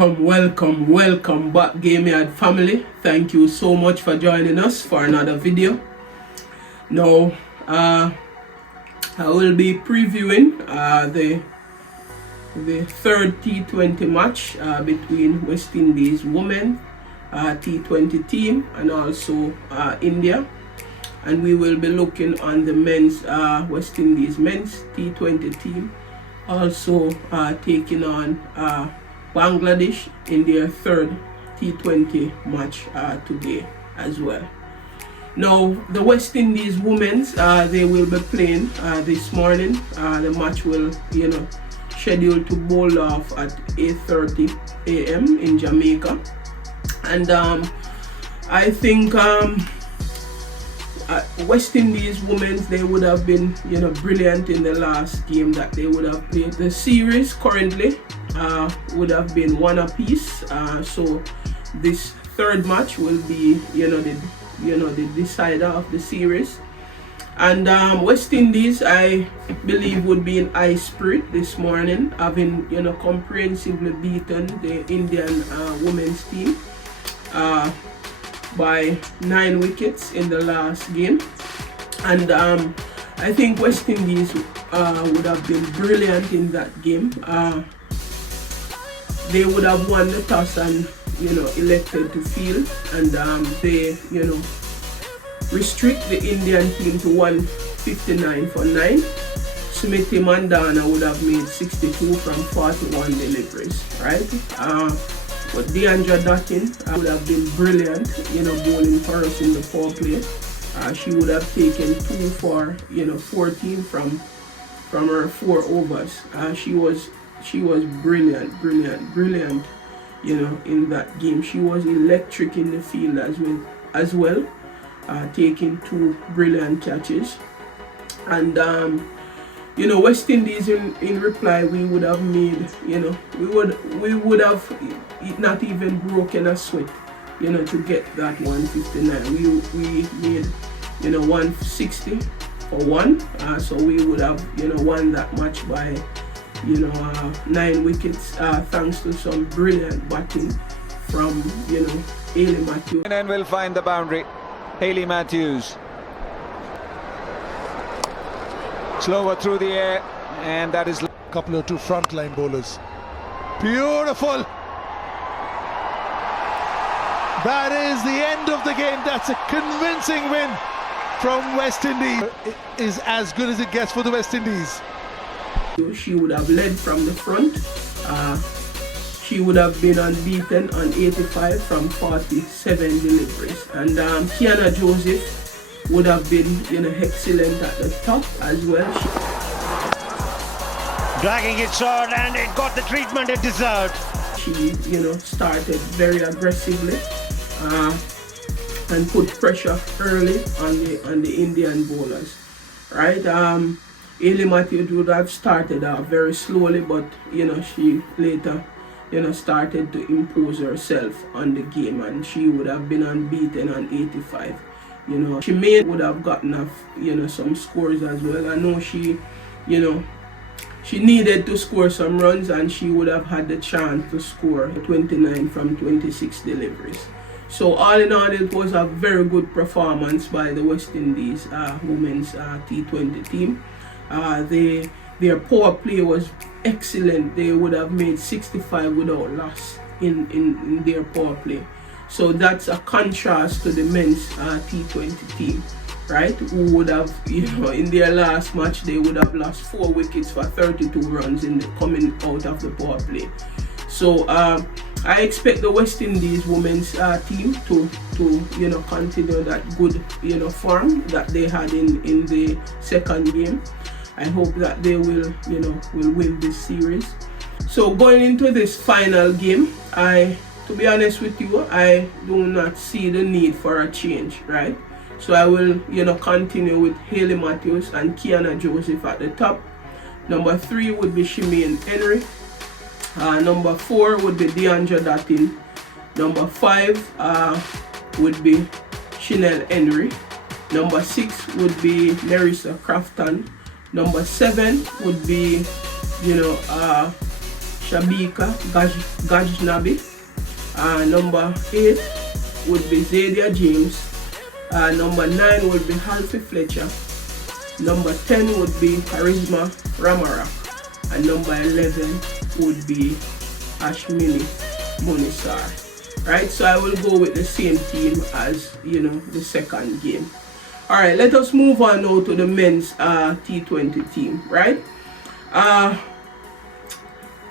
Welcome back, Gameyaaad family. Thank you so much for joining us for another video. Now, I will be previewing the third T20 match between West Indies women T20 team and also India, and we will be looking on the men's West Indies men's T20 team also taking on Bangladesh in their third T20 match today as well. Now, the West Indies women's they will be playing this morning. The match will, scheduled to bowl off at 8:30 a.m. in Jamaica, and I think West Indies women's, they would have been brilliant in the last game that they would have played. The series currently would have been one apiece, so this third match will be the decider of the series. And West Indies, I believe, would be in high spirit this morning, having comprehensively beaten the Indian women's team by 9 wickets in the last game. And I think West Indies would have been brilliant in that game. They would have won the toss and elected to field, and they restrict the Indian team to 159 for 9. Smriti Mandana would have made 62 from 41 deliveries, right? But Deandra Dottin would have been brilliant, bowling for us in the power play. She would have taken 2 for 14 from her 4 overs. She was brilliant, in that game. She was electric in the field as well, taking 2 brilliant catches. And West Indies in reply, we would have made, we would have not even broken a sweat, to get that 159. We made 160 for 1, so we would have won that match by 9 wickets, thanks to some brilliant batting from Hayley Matthews. And then we'll find the boundary. Hayley Matthews. Slower through the air, and that is couple of 2 frontline bowlers. Beautiful. That is the end of the game. That's a convincing win from West Indies. It is as good as it gets for the West Indies. She would have led from the front. She would have been unbeaten on 85 from 47 deliveries, and Kiana Joseph would have been excellent at the top as well. Dragging it on, and it got the treatment it deserved. She started very aggressively and put pressure early on the Indian bowlers, right? Hayley Matthews would have started out very slowly, but she later started to impose herself on the game, and she would have been unbeaten on 85. She would have gotten some scores as well. I know she needed to score some runs, and she would have had the chance to score 29 from 26 deliveries. So all in all, it was a very good performance by the West Indies women's T20 team. Their power play was excellent. They would have made 65 without loss in their power play. So that's a contrast to the men's T20 team, right? Who would have, in their last match, they would have lost 4 wickets for 32 runs coming out of the power play. So I expect the West Indies women's team to continue that good form that they had in the second game. I hope that they will win this series. So going into this final game, to be honest with you, I do not see the need for a change, right? So I will continue with Hayley Matthews and Kiana Joseph at the top. Number 3 would be Shemaine Henry. Number 4 would be Deandra Dottin. Number 5 would be Chanel Henry. Number 6 would be Nerissa Crafton. Number 7 would be Shabika Gajnabi. Number 8 would be Zadia James. Number 9 would be Halfie Fletcher. Number 10 would be Charisma Ramara. And number 11 would be Ashmini Munisar. Right, so I will go with the same team as the second game. Alright, let us move on now to the men's T20 team. Right,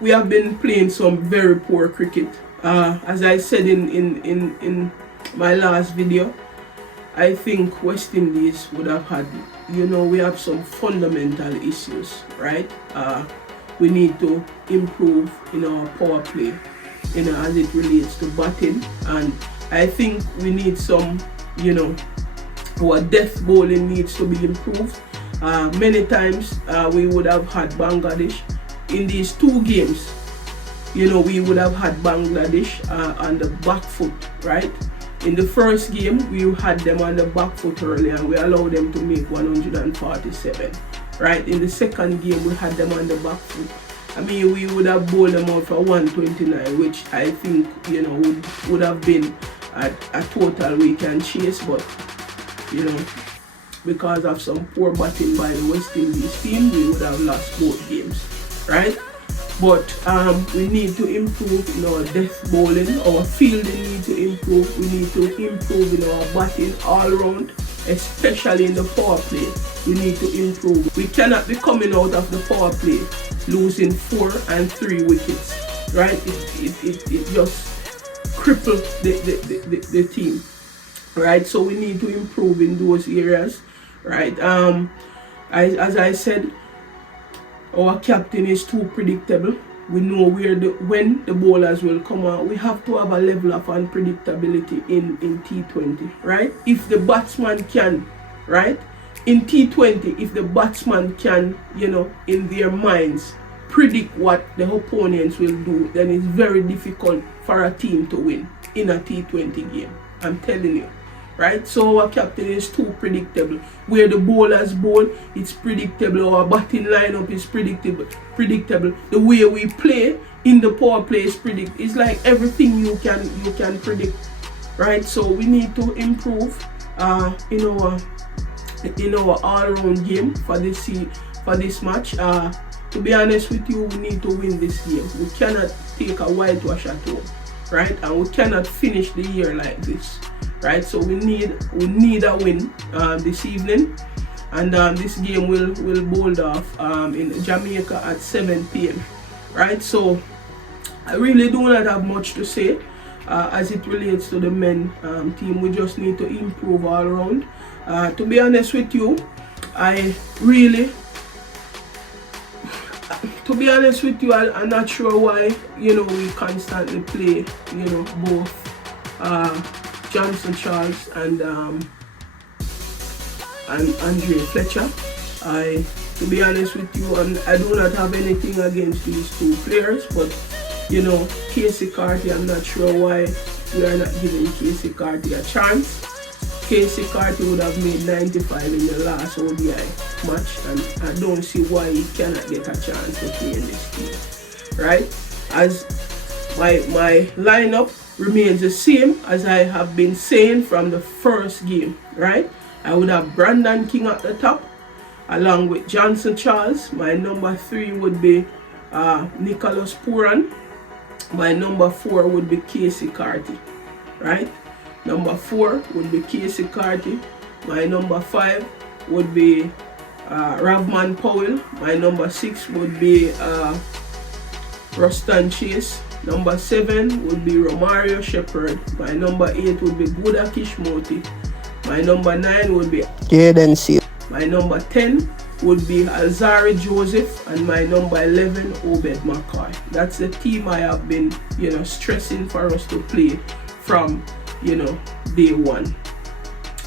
we have been playing some very poor cricket. As I said in my last video, I think West Indies would have had, we have some fundamental issues, right? We need to improve in our power play, as it relates to batting, and I think we need some, our death bowling needs to be improved. Many times we would have had Bangladesh in these two games. We would have had Bangladesh on the back foot, right? In the first game, we had them on the back foot early and we allowed them to make 147, right? In the second game, we had them on the back foot. I mean, we would have bowled them out for 129, which I think, would have been a total we can chase, but, because of some poor batting by the West Indies team, we would have lost both games, right? But we need to improve in our death bowling. Our fielding need to improve. We need to improve in our batting all round, especially in the power play. We need to improve. We cannot be coming out of the power play losing 4 and 3 wickets, right? It just cripples the team, right? So we need to improve in those areas, right? As I said, our captain is too predictable. We know when the bowlers will come out. We have to have a level of unpredictability in T20, right? If the batsman can, right? In T20, if the batsman can, in their minds, predict what the opponents will do, then it's very difficult for a team to win in a T20 game. I'm telling you. Right, so our captain is too predictable. Where the bowlers bowl, it's predictable. Our batting lineup is predictable. The way we play in the power play is predictable. It's like everything you can predict, right? So we need to improve in our all-round game for this match. To be honest with you, we need to win this game. We cannot take a whitewash at home, right? And we cannot finish the year like this. Right, so we need a win this evening, and this game will bowled off in Jamaica at 7 p.m. Right, so I really do not have much to say as it relates to the men team. We just need to improve all around. To be honest with you, I'm not sure why we constantly play both Johnson Charles and Andre Fletcher. To be honest with you, I do not have anything against these two players, but Casey Carty, I'm not sure why we are not giving Casey Carty a chance. Casey Carty would have made 95 in the last ODI match, and I don't see why he cannot get a chance to play in this team. Right? As my lineup remains the same as I have been saying from the first game, right? I would have Brandon King at the top along with Johnson Charles. My number 3 would be Nicholas Puran. My number 4 would be Casey Carty, right? Number 4 would be Casey Carty. My number 5 would be Ravman Powell. My number 6 would be Ruston Chase. Number 7 would be Romario Shepherd. My number 8 would be Buda Kishmoti. My number 9 would be Jaden Seal. My number 10 would be Alzari Joseph, and my number 11 Obed McCoy. That's the team I have been stressing for us to play from day one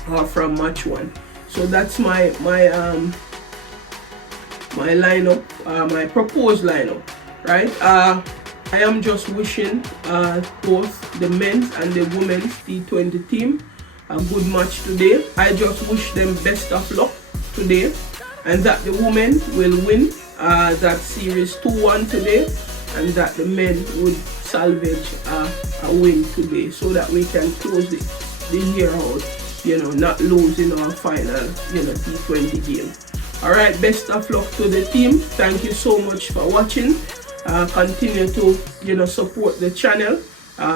or from match 1. So that's my lineup, my proposed lineup, right? I am just wishing both the men's and the women's T20 team a good match today. I just wish them best of luck today, and that the women will win that series 2-1 today, and that the men would salvage a win today, so that we can close the year out, not losing our final, T20 game. Alright, best of luck to the team. Thank you so much for watching. Continue to, support the channel.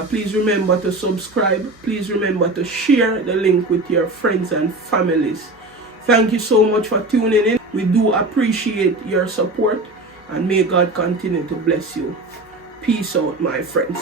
Please remember to subscribe. Please remember to share the link with your friends and families. Thank you so much for tuning in. We do appreciate your support, and may God continue to bless you. Peace out, my friends.